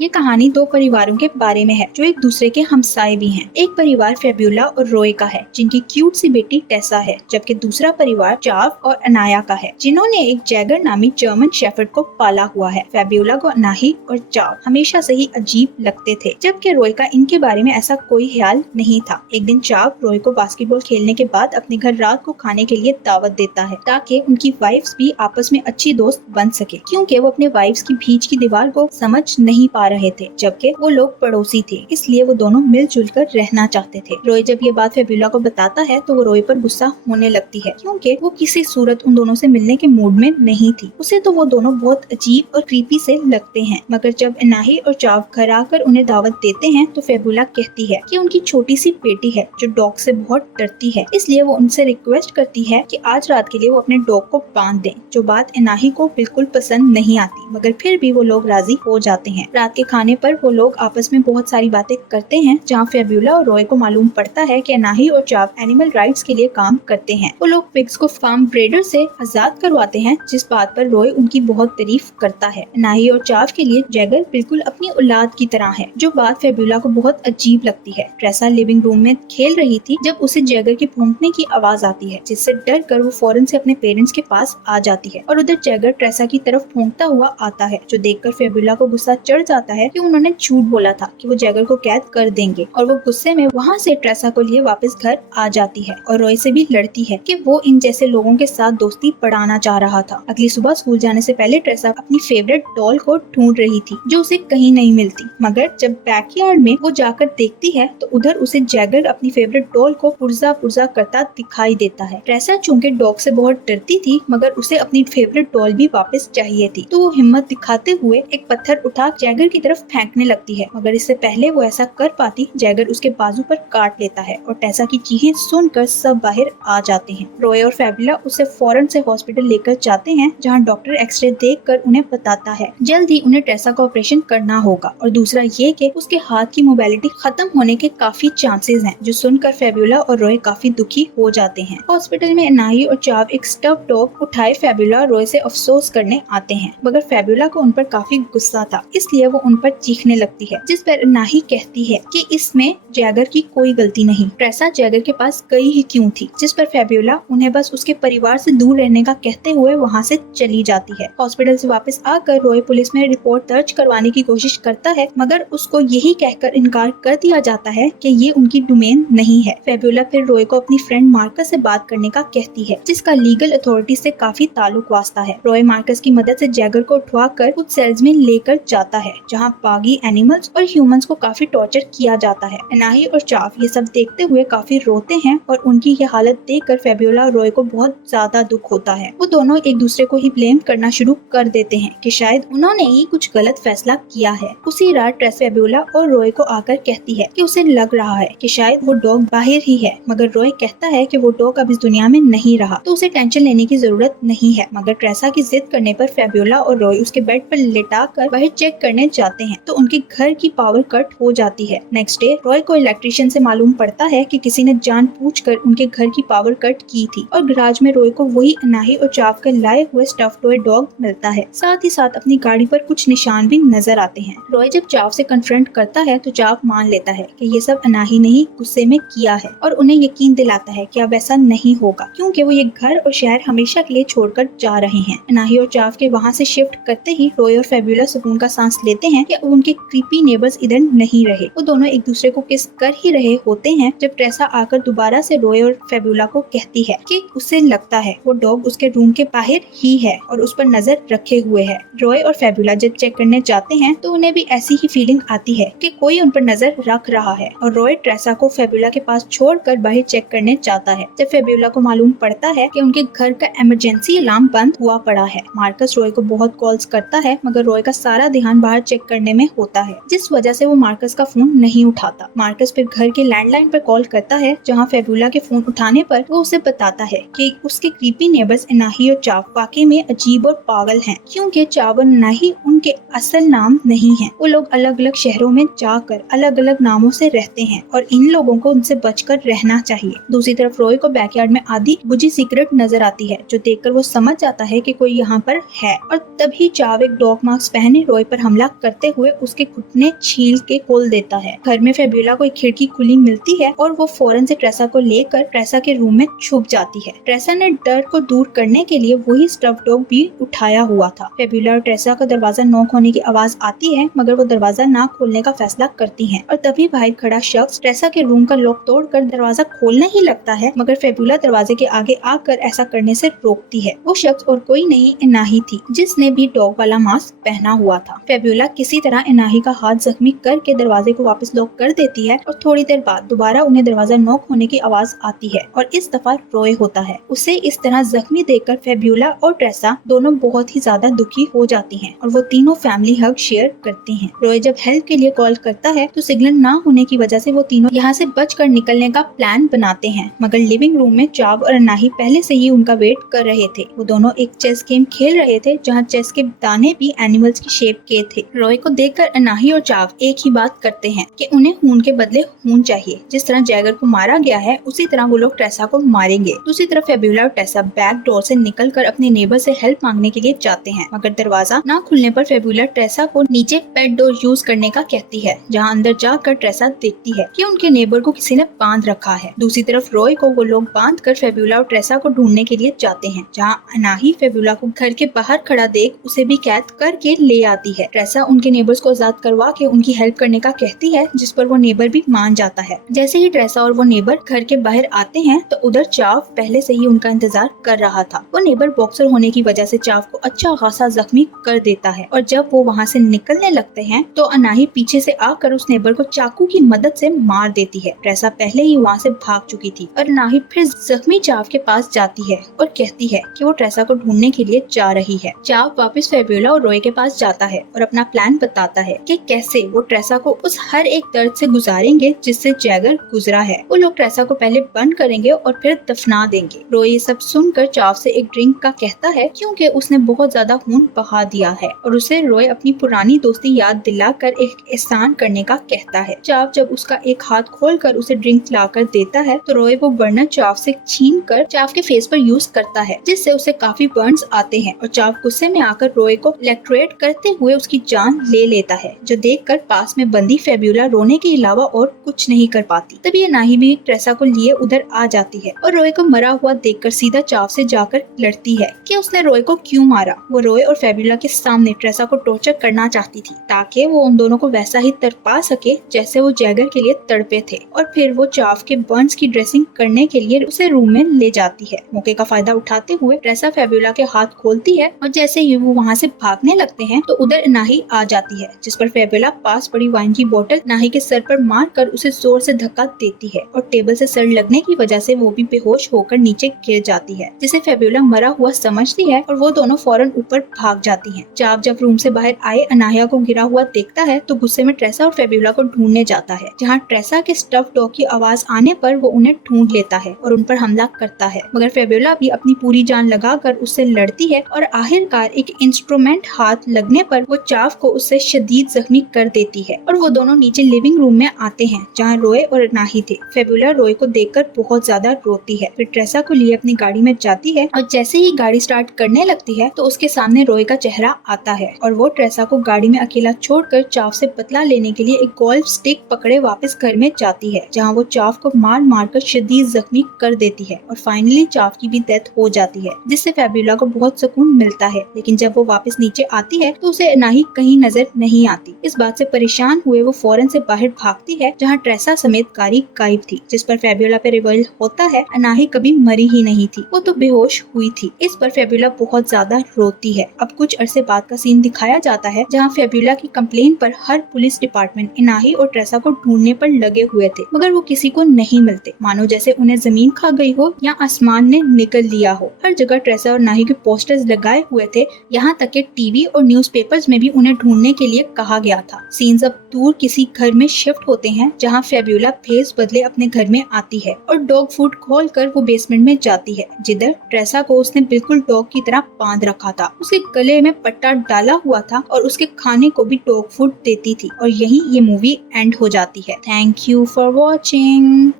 ये कहानी दो परिवारों के बारे में है जो एक दूसरे के हमसाए भी हैं। एक परिवार फेब्यूला और रॉय का है जिनकी क्यूट सी बेटी टेसा है, जबकि दूसरा परिवार चाव और अनाया का है जिन्होंने एक जैगर नामी जर्मन शेफर्ड को पाला हुआ है। फेब्यूला को अनाही और चाव हमेशा से ही अजीब लगते थे, जबकि रॉय का इनके बारे में ऐसा कोई ख्याल नहीं था। एक दिन चाव रॉय को बास्केटबॉल खेलने के बाद अपने घर रात को खाने के लिए दावत देता है ताकि उनकी वाइफ्स भी आपस में अच्छी दोस्त बन सके, क्योंकि वो अपने वाइफ्स की बीच की दीवार को समझ नहीं पा रहे थे, जबकि वो लोग पड़ोसी थे, इसलिए वो दोनों मिलजुल कर रहना चाहते थे। रॉय जब ये बात फेब्यूला को बताता है तो वो रॉय पर गुस्सा होने लगती है, क्योंकि वो किसी सूरत उन दोनों से मिलने के मूड में नहीं थी। उसे तो वो दोनों बहुत अजीब और क्रीपी से लगते हैं। मगर जब अनाही और चाव घर आकर उन्हें दावत देते हैं तो फेब्यूला कहती है कि उनकी छोटी सी बेटी है जो डॉग से बहुत डरती है, इसलिए वो उनसे रिक्वेस्ट करती है कि आज रात के लिए वो अपने डॉग को बांध दें, जो बात अनाही को बिल्कुल पसंद नहीं आती, मगर फिर भी वो लोग राजी हो जाते हैं। रात के खाने पर वो लोग आपस में बहुत सारी बातें करते हैं, जहाँ फेब्यूला और रॉय को मालूम पड़ता है कि अनाही और चाव एनिमल राइट्स के लिए काम करते हैं। वो लोग पिग्स को फार्म ब्रीडर से आजाद करवाते हैं, जिस बात पर रॉय उनकी बहुत तारीफ करता है। अनाही और चाव के लिए जैगर बिल्कुल अपनी औलाद की तरह है, जो बात फेब्यूला को बहुत अजीब लगती है। ट्रेसा लिविंग रूम में खेल रही थी जब उसे जैगर की भौंकने की आवाज आती है, जिससे डर कर वो फौरन से अपने पेरेंट्स के पास आ जाती है और उधर जैगर ट्रेसा की तरफ भौंकता हुआ आता है, जो देखकर फेब्यूला को गुस्सा चढ़ जाता है कि उन्होंने झूठ बोला था कि वो जैगर को कैद कर देंगे, और वो गुस्से में वहाँ से ट्रेसा को लिए वापस घर आ जाती है और रॉय से भी लड़ती है कि वो इन जैसे लोगों के साथ दोस्ती बढ़ाना चाह रहा था। अगली सुबह स्कूल जाने से पहले ट्रेसा अपनी फेवरेट डॉल को ढूंढ रही थी जो उसे कहीं नहीं मिलती, मगर जब बैकयार्ड में वो जाकर देखती है तो उधर उसे जैगर अपनी फेवरेट डॉल को पुर्जा पुर्जा करता दिखाई देता है। ट्रेसा चूंकि डॉग से बहुत डरती थी, मगर उसे अपनी फेवरेट डॉल भी वापस चाहिए थी, तो वो हिम्मत दिखाते हुए एक पत्थर उठा जैगर की तरफ फेंकने लगती है, मगर इससे पहले वो ऐसा कर पाती जैगर उसके बाजू पर काट लेता है और टेसा की चीखें सुनकर सब बाहर आ जाते हैं। रॉय और फेब्यूला उसे फौरन से हॉस्पिटल लेकर जाते हैं, जहाँ डॉक्टर एक्सरे देखकर उन्हें बताता है जल्द ही उन्हें टेसा का ऑपरेशन करना होगा, और दूसरा ये कि उसके हाथ की मोबिलिटी खत्म होने के काफी चांसेस हैं, जो सुनकर फेब्यूला और रॉय काफी दुखी हो जाते हैं। हॉस्पिटल में अनाही और चाव एक स्टफ डॉग उठाए फेब्यूला और रॉय से अफसोस करने आते हैं, मगर फेब्यूला को उन पर काफी गुस्सा था, इसलिए वो उन पर चीखने लगती है, जिस पर अनाही कहती है कि इसमें जैगर की कोई गलती नहीं, ट्रेसा जैगर के पास गई ही क्यों थी, जिस पर फेब्यूला उन्हें बस उसके परिवार से दूर रहने का कहते हुए वहाँ से चली जाती है। हॉस्पिटल से वापस आकर रॉय पुलिस में रिपोर्ट दर्ज करवाने की कोशिश करता है, मगर उसको यही कहकर इनकार कर दिया जाता है कि ये उनकी डोमेन नहीं है। फेब्यूला फिर रॉय को अपनी फ्रेंड मार्कस से बात करने का कहती है, जिसका लीगल अथॉरिटी से काफी ताल्लुक वास्ता है। रॉय मार्कस की मदद से जैगर को उठवा कर कुछ सेल्स में लेकर जाता है, जहाँ बागी एनिमल्स और ह्यूमंस को काफी टॉर्चर किया जाता है। अनाही और चाव ये सब देखते हुए काफी रोते हैं, और उनकी ये हालत देखकर फेब्यूला और रॉय को बहुत ज्यादा दुख होता है। वो दोनों एक दूसरे को ही ब्लेम करना शुरू कर देते हैं कि शायद उन्होंने ही कुछ गलत फैसला किया है। उसी रात ट्रेसा फेब्यूला और रॉय को आकर कहती है कि उसे लग रहा है कि शायद वो डॉग बाहर ही है, मगर रॉय कहता है कि वो डॉग अब इस दुनिया में नहीं रहा, तो उसे टेंशन लेने की जरूरत नहीं है। मगर ट्रेसा की जिद करने पर फेब्यूला और रॉय उसके बेड पर लेटा कर बाहर चेक करने जाते हैं, तो उनके घर की पावर कट हो जाती है। नेक्स्ट डे रॉय को इलेक्ट्रिशियन से मालूम पड़ता है कि किसी ने जानबूझकर उनके घर की पावर कट की थी, और गैराज में रॉय को वही अनाही और चाव का लाए हुए स्टफ टॉय डॉग मिलता है। साथ ही साथ अपनी गाड़ी पर कुछ निशान भी नजर आते हैं। रॉय जब चाव से कन्फ्रंट करता है तो चाव मान लेता है कि ये सब अनाही ने ही गुस्से में किया है, और उन्हें यकीन दिलाता है कि अब ऐसा नहीं होगा, क्योंकि वो ये घर और शहर हमेशा के लिए छोड़कर जा रहे हैं। अनाही और चाव के वहाँ से शिफ्ट करते ही रॉय और फेब्यूला सुकून का सांस लेते हैं कि उनके क्रीपी नेबर्स इधर नहीं रहे। वो दोनों एक दूसरे को किस कर ही रहे होते हैं जब ट्रेसा आकर दोबारा से रॉय और फेब्यूला को कहती है कि उसे लगता है वो डॉग उसके रूम के बाहर ही है और उस पर नजर रखे हुए है। रॉय और फेब्यूला जब चेक करने जाते हैं तो उन्हें भी ऐसी ही फीलिंग आती है कि कोई उन पर नजर रख रहा है, और रॉय ट्रेसा को फेब्यूला के पास छोड़कर बाहर चेक करने जाता है। जब फेब्यूला को मालूम पड़ता है कि उनके घर का इमरजेंसी अलार्म बंद हुआ पड़ा है, मार्कस रॉय को बहुत कॉल्स करता है, मगर रॉय का सारा ध्यान बाहर चेक करने में होता है, जिस वजह से वो मार्कस का फोन नहीं उठाता। मार्कस फिर घर के लैंडलाइन पर कॉल करता है, जहाँ फेब्यूला के फोन उठाने पर वो उसे बताता है कि उसके क्रीपी नेबर्स अनाही और चाव वाकई में अजीब और पागल हैं, क्योंकि चाव और अनाही उनके असल नाम नहीं हैं। वो लोग अलग अलग शहरों में जाकर अलग अलग नामों से रहते हैं, और इन लोगों को उनसे बचकर रहना चाहिए। दूसरी तरफ रॉय को बैकयार्ड में आधी बुझी सिगरेट नजर आती है, जो देखकर वो समझ जाता है कि कोई यहाँ पर है, और तभी चाव एक डॉग मास्क पहने रॉय पर हमला कर करते हुए उसके घुटने छील के खोल देता है। घर में फेब्यूला को एक खिड़की खुली मिलती है और वो फौरन से ट्रेसा को लेकर ट्रेसा के रूम में छुप जाती है। ट्रेसा ने डर को दूर करने के लिए वही स्टफ डॉग भी उठाया हुआ था। फेब्यूला और ट्रेसा का दरवाजा नॉक होने की आवाज आती है, मगर वो दरवाजा ना खोलने का फैसला करती हैं और तभी बाहर खड़ा शख्स ट्रेसा के रूम का लॉक तोड़कर दरवाजा खोलने ही लगता है, मगर फेब्यूला दरवाजे के आगे आकर ऐसा करने से रोकती है। वो शख्स और कोई नहीं इनाही थी, जिसने भी डॉग वाला मास्क पहना हुआ था। फेब्यूला किसी तरह इनाही का हाथ जख्मी करके दरवाजे को वापस लॉक कर देती है और थोड़ी देर बाद दोबारा उन्हें दरवाजा नॉक होने की आवाज आती है और इस दफा रॉय होता है। उसे इस तरह जख्मी देखकर फेब्यूला और ट्रेसा दोनों बहुत ही ज्यादा दुखी हो जाती हैं और वो तीनों फैमिली हग शेयर करती हैं। रॉय जब हेल्प के लिए कॉल करता है तो सिग्नल ना होने की वजह से वो तीनों यहाँ से बचकर निकलने का प्लान बनाते हैं, मगर लिविंग रूम में चाव और अनाही पहले से ही उनका वेट कर रहे थे। वो दोनों एक चेस गेम खेल रहे थे जहाँ चेस के दाने भी एनिमल्स की शेप के थे। रॉय को देखकर अनाही और चाव एक ही बात करते हैं कि उन्हें खून के बदले खून चाहिए। जिस तरह जैगर को मारा गया है उसी तरह वो लोग ट्रेसा को मारेंगे। दूसरी तरफ फेब्यूला और टेसा बैक डोर से निकलकर अपने नेबर से हेल्प मांगने के लिए जाते हैं, मगर दरवाजा न खुलने पर फेब्यूला ट्रेसा को नीचे पेट डोर यूज करने का कहती है, जहाँ अंदर जाकर ट्रेसा देखती है कि उनके नेबर को किसी ने बांध रखा है। दूसरी तरफ रॉय को वो लोग बांध कर फेब्यूला और ट्रेसा को ढूंढने के लिए जाते हैं, जहाँ अनाही फेब्यूला को घर के बाहर खड़ा देख उसे भी कैद करके ले आती है। ट्रेसा उनके नेबर्स को आजाद करवा के उनकी हेल्प करने का कहती है, जिस पर वो नेबर भी मान जाता है। जैसे ही ट्रेसा और वो नेबर घर के बाहर आते हैं तो उधर चाव पहले से ही उनका इंतजार कर रहा था। वो नेबर बॉक्सर होने की वजह से चाव को अच्छा खासा जख्मी कर देता है और जब वो वहाँ से निकलने लगते हैं तो अनाही पीछे से आकर उस नेबर को चाकू की मदद से मार देती है। ट्रेसा पहले ही वहाँ से भाग चुकी थी और अनाही फिर जख्मी चाव के पास जाती है और कहती है कि वो ट्रेसा को ढूंढने के लिए जा रही है। चाव वापस फेब्यूला और रॉय के पास जाता है और अपना प्लान बताता है कि कैसे वो ट्रेसा को उस हर एक दर्द से गुजारेंगे जिससे जैगर गुजरा है। वो लोग ट्रेसा को पहले बंद करेंगे और फिर दफना देंगे। रॉय ये सब सुनकर चाव से एक ड्रिंक का कहता है, क्योंकि उसने बहुत ज्यादा खून बहा दिया है और उसे रॉय अपनी पुरानी दोस्ती याद दिलाकर एक एहसान करने का कहता है। चाव जब उसका एक हाथ खोलकर उसे ड्रिंक लाकर देता है तो रॉय वो बर्नर चाव से छीन कर चाव के फेस पर यूज करता है, जिससे उसे काफी बर्न्स आते हैं और चाव गुस्से में आकर रॉय को इलेक्ट्रोएट करते हुए उसकी जान ले लेता है, जो देखकर पास में बंदी फेब्यूला रोने के अलावा और कुछ नहीं कर पाती। तभी अनाही भी ट्रेसा को लिए उधर आ जाती है और रॉय को मरा हुआ देखकर सीधा चाव से जाकर लड़ती है कि उसने रॉय को क्यों मारा। वो रॉय और फेब्यूला के सामने ट्रेसा को टॉर्चर करना चाहती थी ताकि वो उन दोनों को वैसा ही तड़पा सके जैसे वो जैगर के लिए तड़पे थे, और फिर वो चाव के बर्न्स की ड्रेसिंग करने के लिए उसे रूम में ले जाती है। मौके का फायदा उठाते हुए ट्रेसा फेब्यूला के हाथ खोलती है और जैसे ही वो वहाँ से भागने लगते हैं तो उधर अनाही आ जाती है, जिस पर फेब्यूला पास पड़ी वाइन की बोतल अनाही के सर पर मारकर उसे जोर से धक्का देती है और टेबल से सर लगने की वजह से वो भी बेहोश होकर नीचे गिर जाती है, जिसे फेब्यूला मरा हुआ समझती है और वो दोनों फौरन ऊपर भाग जाती हैं। चाव जब रूम से बाहर आए अनाया को गिरा हुआ देखता है तो गुस्से में ट्रेसा और फेब्यूला को ढूंढने जाता है, जहाँ ट्रेसा के स्टफ डॉग की आवाज आने पर वो उन्हें ढूंढ लेता है और उन पर हमला करता है, मगर फेब्यूला भी अपनी पूरी जान लगाकर उससे लड़ती है और आखिरकार एक इंस्ट्रूमेंट हाथ लगने पर वो चाव को उससे शदीद जख्मी कर देती है और वो दोनों नीचे लिविंग रूम में आते हैं, जहाँ रॉय और अनाही थे। फेब्यूला रॉय को देखकर बहुत ज्यादा रोती है, फिर ट्रेसा को लिए अपनी गाड़ी में जाती है और जैसे ही गाड़ी स्टार्ट करने लगती है तो उसके सामने रॉय का चेहरा आता है और वो ट्रेसा को गाड़ी में अकेला छोड़कर चाव से बदला लेने के लिए एक गोल्फ स्टिक पकड़े वापस घर में जाती है, जहाँ वो चाव को मार मार कर शदीद जख्मी कर देती है और फाइनली चाव की भी डेथ हो जाती है, जिससे फेब्यूला को बहुत सुकून मिलता है। लेकिन जब वो वापस नीचे आती है तो उसे अनाही कहीं नजर नहीं आती। इस बात से परेशान हुए वो फौरन से बाहर भागती है, जहाँ ट्रेसा समेत गाड़ी गायब थी, जिस पर फेब्यूला पे रिवॉल्व होता है अनाही कभी मरी ही नहीं थी, वो तो बेहोश हुई थी। इस पर फेब्यूला बहुत ज्यादा रोती है। अब कुछ अरसे बाद का सीन दिखाया जाता है, जहाँ फेब्यूला की कंप्लेन पर हर पुलिस डिपार्टमेंट अनाही और ट्रेसा को ढूंढने पर लगे हुए थे, मगर वो किसी को नहीं मिलते, मानो जैसे उन्हें जमीन खा गई हो या आसमान ने निकल लिया हो। हर जगह ट्रेसा और अनाही के पोस्टर्स लगाए हुए थे, यहाँ तक कि टीवी और न्यूज़पेपर्स में भी उन्हें ढूंढने के लिए कहा गया था। सीन्स अब दूर किसी घर में शिफ्ट होते हैं, जहाँ फेब्यूला भेस बदले अपने घर में आती है और डॉग फूड खोलकर वो बेसमेंट में जाती है, जिधर ट्रेसा को उसने बिल्कुल डॉग की तरह बांध रखा था। उसके गले में पट्टा डाला हुआ था और उसके खाने को भी डॉग फूड देती थी और यही ये मूवी एंड हो जाती है। Thank you for watching.